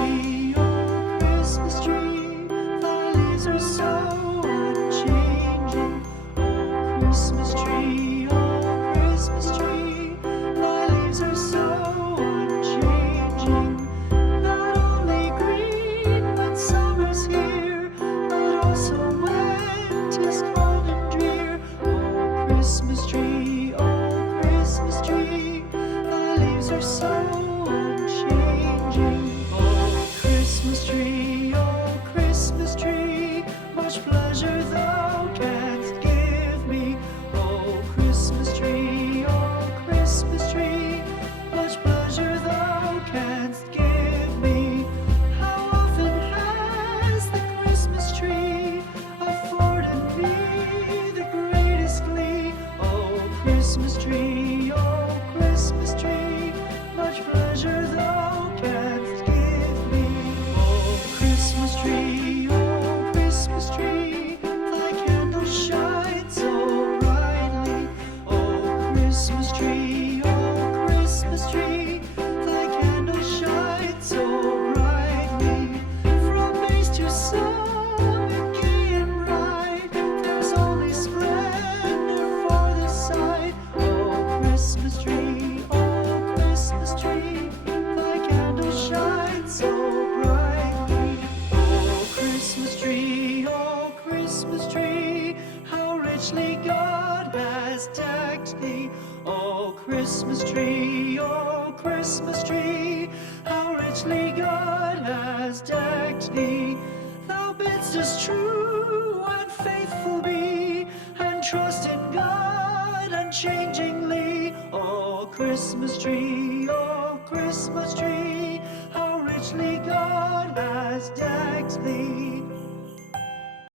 tree, oh Christmas tree, thy leaves are so unchanging. Oh Christmas tree, oh Christmas tree, thy leaves are so unchanging. Not only green when summer's here, but also when 'tis cold and drear. Oh Christmas tree, thy leaves are so unchanging. Oh Christmas tree, much pleasure thou canst give me. Oh Christmas tree, much pleasure thou canst give me. How often has the Christmas tree afforded me the greatest glee? Oh Christmas tree, much pleasure thou canst give me. Oh Christmas tree, thy candles shine so brightly. Oh Christmas tree, thy candles shine so brightly. From base to summit, gay and bright, there's only splendor for the sight. Oh Christmas tree, thy candles shine so brightly. Oh Christmas tree, how richly God has decked thee. Oh Christmas tree, how richly God has decked thee. Thou bidst us true and faithful be, and trust in God unchangingly. Oh Christmas tree, how richly God has decked thee.